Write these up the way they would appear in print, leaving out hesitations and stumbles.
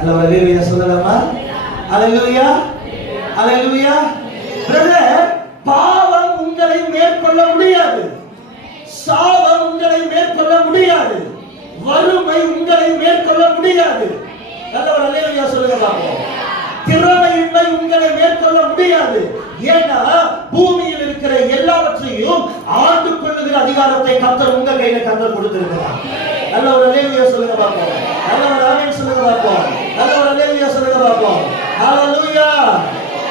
அல்லேலூயா சொல்லலாமா? அல்லேலூயா, அல்லேலூயா. பிரதர், பாவம் உங்களை மேற்கொள்ள முடியாது, சாபம் உங்களை மேற்கொள்ள முடியாது, வறுமை உங்களை மேற்கொள்ள முடியாது. அல்லேலூயா சொல்லுங்க பாப்போம். திறமையின்மை உங்களை மேற்கொள்ள முடியாது. ஏன்னா பூமியில் இருக்கிற எல்லாவற்றையும் ஆண்டு கொள்ளுகிற அதிகாரத்தை கர்த்தர் உங்க கையில கர்த்தர் கொடுத்திருக்கிறார். நல்ல ஒரு அல்லேலூயா சொல்லுங்க பாப்போம். நல்ல ஒரு ஆமென் சொல்லுங்க பாப்போம். நல்ல ஒரு அல்லேலூயா சொல்லுங்க பாப்போம். ஹalleluya,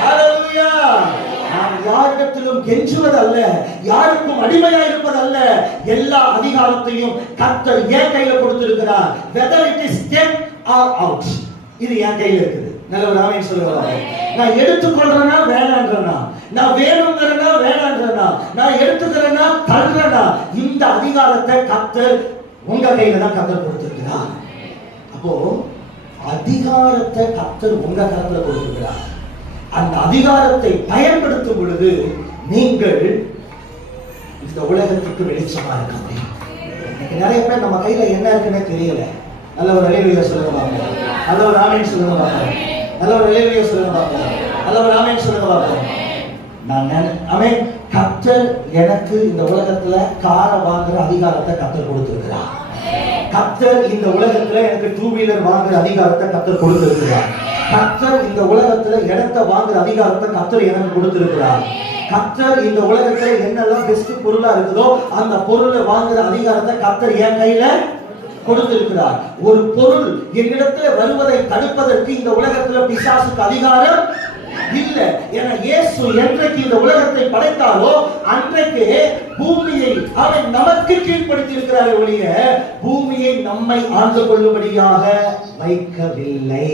ஹalleluya. நாம் யாரிடத்திலும் கெஞ்சுவது அல்ல, யாருக்கும் அடிமையாக இருப்பது அல்ல. எல்லா அதிகாரத்தையும் கர்த்தர் என் கையில கொடுத்திருக்கிறார். whether it is in or out, இது என் கையில இருக்குது. நல்ல ஒரு ஆமென் சொல்லுங்க. நான் எடுத்துக்கொள்றேனா வேணான்றேனா, நான் வேணும்ங்கறேனா வேணான்றேனா, நான் எடுத்துக்கறேனா தள்ளுறேனா, இந்த அதிகாரத்தை கர்த்தர் உங்க கையில தான் கர்த்தர் கொடுத்திருக்கிறார். அப்போ அதிகாரத்தை கர்த்தர் உங்க கரத்துல கொடுத்திருக்கிறார். அந்த அதிகாரத்தை பயன்படுத்தும் பொழுது நீங்கள் இந்த உலகத்துக்கு வெளிச்சமா இருக்க முடியும். நிறைய பேர் நம்ம கையில என்ன இருக்குன்னு தெரியல. நல்ல ஒரு அல்லேலூயா சொல்லுங்க பாப்போம். நல்ல ஒரு ஆமென் சொல்லுங்க பாப்போம். நல்ல ஒரு அல்லேலூயா சொல்லுங்க பாப்போம். நல்ல ஒரு ஆமென் சொல்லுங்க பாப்போம். ஆமென். கர்த்தர் எனக்கு இந்த உலகத்துல காரை வாங்குற அதிகாரத்தை கர்த்தர் கொடுத்திருக்கிறார். கர்த்தர் இந்த உலகத்துல எனக்கு 2 வீலர் வாங்குற அதிகாரத்தை கர்த்தர் கொடுத்திருக்கிறார். கர்த்தர் இந்த உலகத்துல இடத்தை வாங்குற அதிகாரத்தை கர்த்தர் எனக்கு கொடுத்திருக்கிறார். கர்த்தர் இந்த உலகத்துல என்னெல்லாம் பெஸ்ட் பொருளா இருக்குதோ அந்த பொருளை வாங்குற அதிகாரத்தை கர்த்தர் என் கையில கொடுத்திருக்கிறார். ஒரு பொருள் என்னிடத்துல வருவதை தடுப்பதற்கு இந்த உலகத்துல பிசாசுக்கு அதிகாரம் இல்ல. ஏன்னா இயேசு என்றைக்கு இந்த உலகத்தை படைத்தாரோ அன்றைக்கு பூமியை அவன் நமக்கு கீழ்ப்படுத்தி இருக்கிறார் ஒழிய பூமியை நம்மை ஆண்டு கொள்ளும்படியாக வைக்கவில்லை.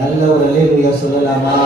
நல்ல ஒரு அல்லேலூயா சொல்லலாமா?